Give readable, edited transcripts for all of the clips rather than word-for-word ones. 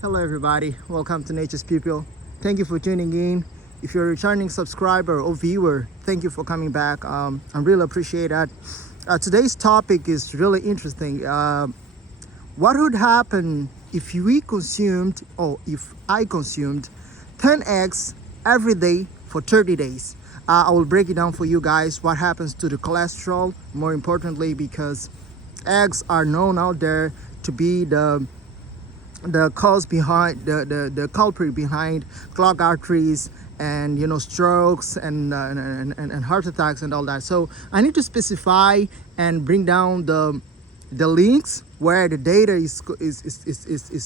Hello everybody, welcome to Nature's Pupil. Thank you for tuning in. If you're a returning subscriber or viewer, thank you for coming back. I really appreciate that. Today's topic is really interesting. What would happen if we consumed, or if I consumed 10 eggs every day for 30 days? I will break it down for you guys what happens to the cholesterol, more importantly, because eggs are known out there to be the cause behind the culprit behind clogged arteries and strokes and heart attacks and all that. So I need to specify and bring down the links where the data is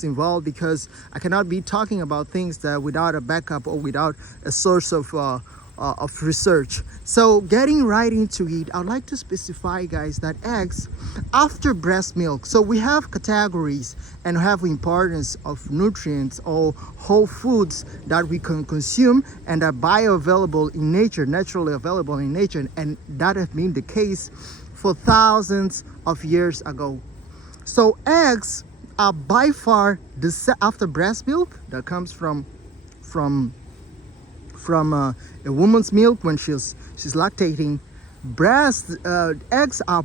involved, because I cannot be talking about things that without a backup or without a source of research. So getting right into it, I'd like to specify, guys, that eggs after breast milk. So we have categories and have importance of nutrients or whole foods that we can consume and are bioavailable in nature, naturally available in nature, and that has been the case for thousands of years ago. So eggs are by far after breast milk that comes from a woman's milk when she's lactating. Eggs are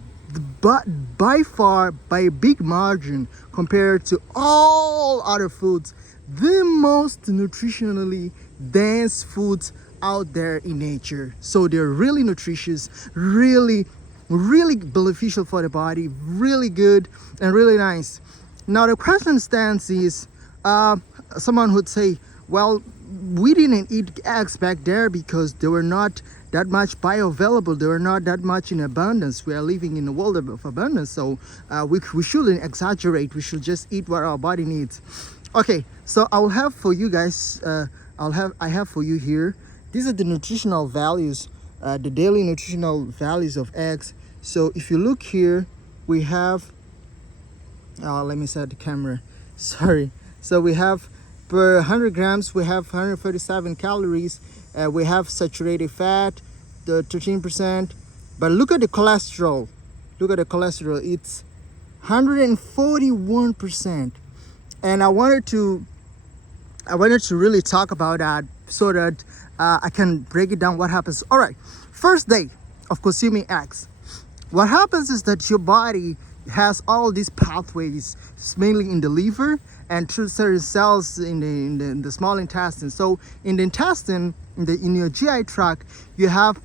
by far, by a big margin compared to all other foods, the most nutritionally dense foods out there in nature. So they're really nutritious, really beneficial for the body, really good and really nice. Now the question stands is, someone would say, well, we didn't eat eggs back there because they were not that much bioavailable, they were not that much in abundance. We are living in a world of abundance, so we shouldn't exaggerate, we should just eat what our body needs. Okay, so I'll have for you guys, I have for you here, these are the nutritional values, the daily nutritional values of eggs. So if you look here, we have, let me set the camera, sorry. So we have per 100 grams, we have 137 calories. We have saturated fat, the 13%. But look at the cholesterol. Look at the cholesterol. It's 141%. And I wanted to really talk about that so that I can break it down what happens. All right, first day of consuming eggs. What happens is that your body has all these pathways, mainly in the liver and through certain cells in the small intestine. So in the intestine, in your GI tract, you have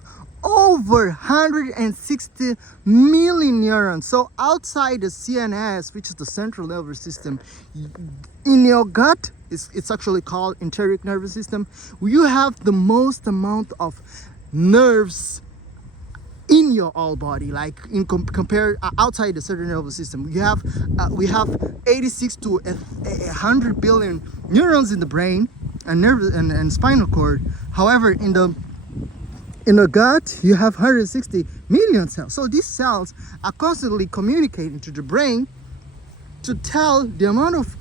over 160 million neurons. So outside the CNS, which is the central nervous system, in your gut, it's actually called enteric nervous system, you have the most amount of nerves in your whole body, like in compared outside the central nervous system. We have 86 to 100 billion neurons in the brain and nerve and spinal cord. However, in the gut, you have 160 million cells. So these cells are constantly communicating to the brain to tell the amount of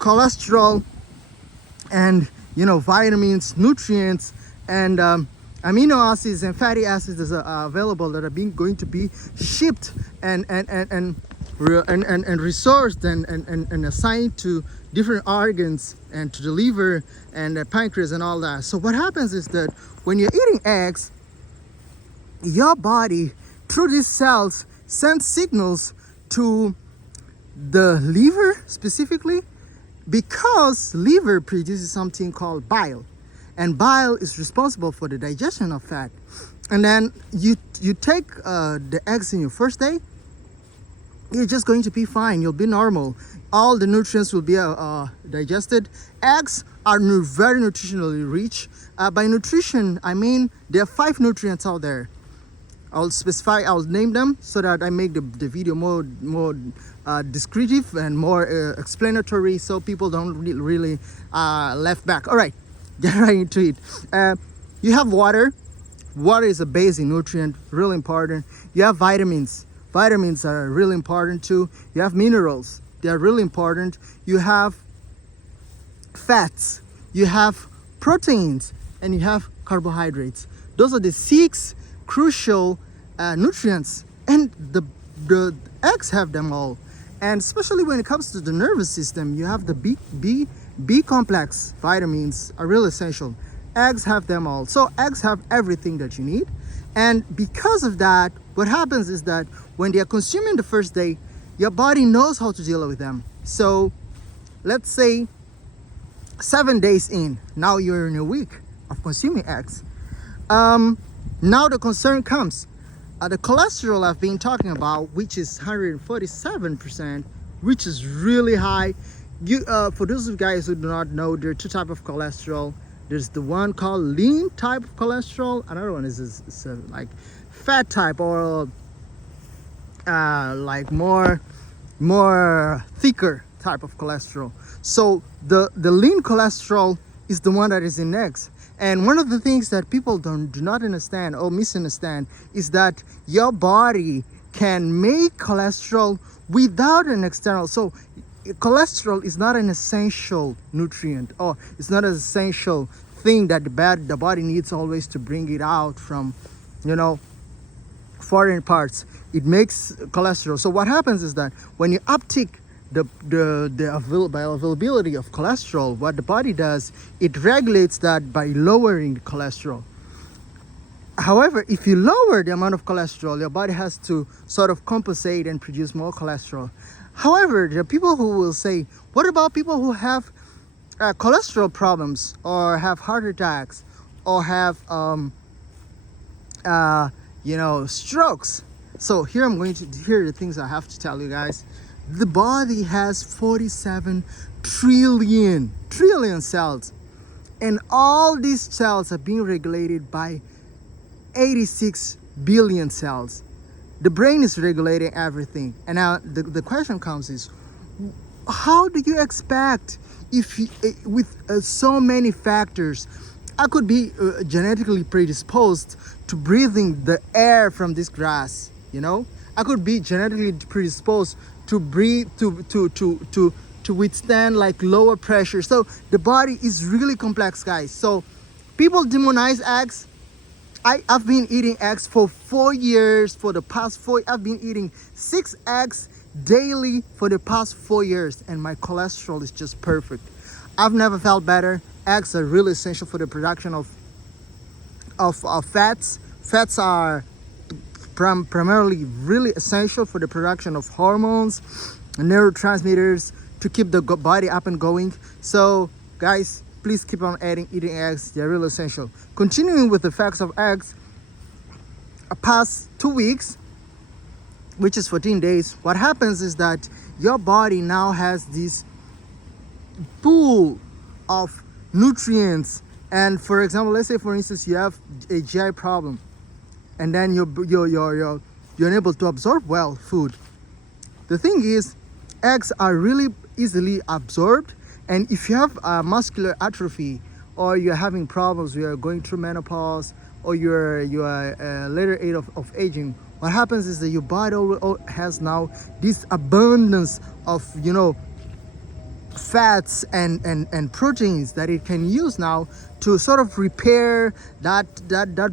cholesterol and vitamins, nutrients, and amino acids and fatty acids that are available, that are going to be shipped and resourced and assigned to different organs and to the liver and the pancreas and all that. So what happens is that when you're eating eggs, your body through these cells sends signals to the liver specifically, because liver produces something called bile. And bile is responsible for the digestion of fat. And then you take the eggs in your first day, you're just going to be fine. You'll be normal. All the nutrients will be digested. Eggs are very nutritionally rich. By nutrition, I mean there are 5 nutrients out there. I'll name them so that I make the video more descriptive and more explanatory, so people don't really left back. All right. Get right into it. You have water. Water is a basic nutrient, really important. You have vitamins. Vitamins are really important too. You have minerals. They are really important. You have fats. You have proteins, and you have carbohydrates. Those are the 6 crucial nutrients, and the eggs have them all. And especially when it comes to the nervous system, you have the B complex vitamins are really essential. Eggs have them all. So eggs have everything that you need. And because of that, what happens is that when they are consuming the first day, your body knows how to deal with them. So let's say 7 days in, now you're in a week of consuming eggs. Now the concern comes. The cholesterol I've been talking about, which is 147%, which is really high. For those of you guys who do not know, there are two types of cholesterol. There's the one called lean type of cholesterol. Another one is like fat type, or like more thicker type of cholesterol. So the lean cholesterol is the one that is in eggs. And one of the things that people do not understand or misunderstand is that your body can make cholesterol without an external. So cholesterol is not an essential nutrient, or it's not an essential thing that the body needs always to bring it out from, foreign parts. It makes cholesterol. So what happens is that when you uptick the availability of cholesterol, what the body does, it regulates that by lowering the cholesterol. However, if you lower the amount of cholesterol, your body has to sort of compensate and produce more cholesterol. However, there are people who will say, what about people who have cholesterol problems, or have heart attacks, or have strokes? So here are the things I have to tell you guys. The body has 47 trillion cells, and all these cells are being regulated by 86 billion cells. The brain is regulating everything. And now the question comes is, how do you expect, if with so many factors? I could be genetically predisposed to breathing the air from this grass, I could be genetically predisposed to breathe, to withstand like lower pressure. So the body is really complex, guys. So people demonize eggs. I've been eating eggs for 4 years. For the past 4, I've been eating 6 eggs daily for the past 4 years, and my cholesterol is just perfect. I've never felt better. Eggs are really essential for the production of fats. Fats are primarily really essential for the production of hormones and neurotransmitters to keep the body up and going. So guys, please keep on eating eggs. They're really essential. Continuing with the facts of eggs, past 2 weeks, which is 14 days, what happens is that your body now has this pool of nutrients. And for example, let's say for instance you have a GI problem, and then you're unable to absorb well food. The thing is, eggs are really easily absorbed, and if you have muscular atrophy, or you're having problems, you're going through menopause, or you're later age of aging, what happens is that your body has now this abundance of fats and proteins that it can use now to sort of repair that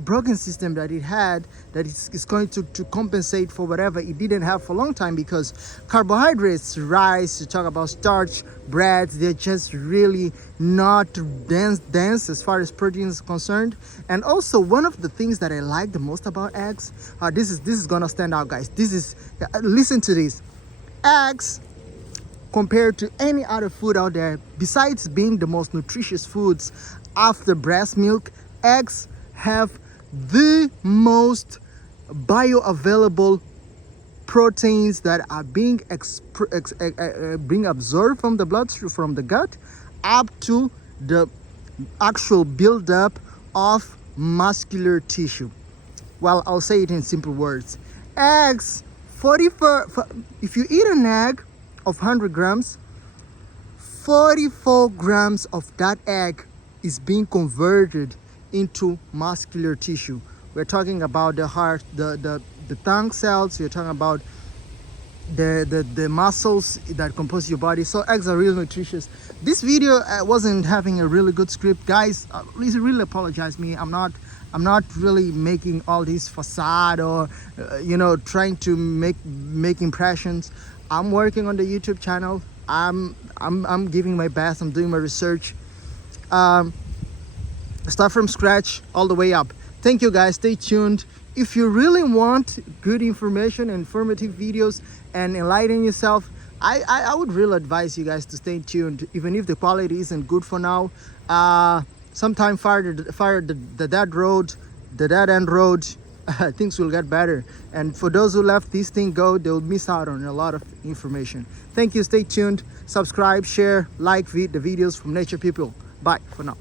broken system that it had, that is going to compensate for whatever it didn't have for a long time, because carbohydrates, rice, you talk about starch, breads, they're just really not dense as far as protein is concerned. And also, one of the things that I like the most about eggs, this is gonna stand out, guys. Listen to this. Eggs, compared to any other food out there, besides being the most nutritious foods after breast milk, eggs have the most bioavailable proteins that are being absorbed from the bloodstream, from the gut, up to the actual buildup of muscular tissue. Well, I'll say it in simple words. Eggs, if you eat an egg of 100 grams, 44 grams of that egg is being converted into muscular tissue. We're talking about the heart, the tongue cells. We're talking about the muscles that compose your body. So eggs are really nutritious. This video wasn't having a really good script, guys. Please really apologize me. I'm not really making all this facade or trying to make impressions. I'm working on the YouTube channel. I'm giving my best. I'm doing my research. Start from scratch all the way up. Thank you guys. Stay tuned. If you really want good information, informative videos, and enlighten yourself, I would really advise you guys to stay tuned, even if the quality isn't good for now. Sometime fire the dead road, the dead end road, things will get better. And for those who left this thing go, they'll miss out on a lot of information. Thank you. Stay tuned. Subscribe, share, like the videos from Nature People. Bye for now.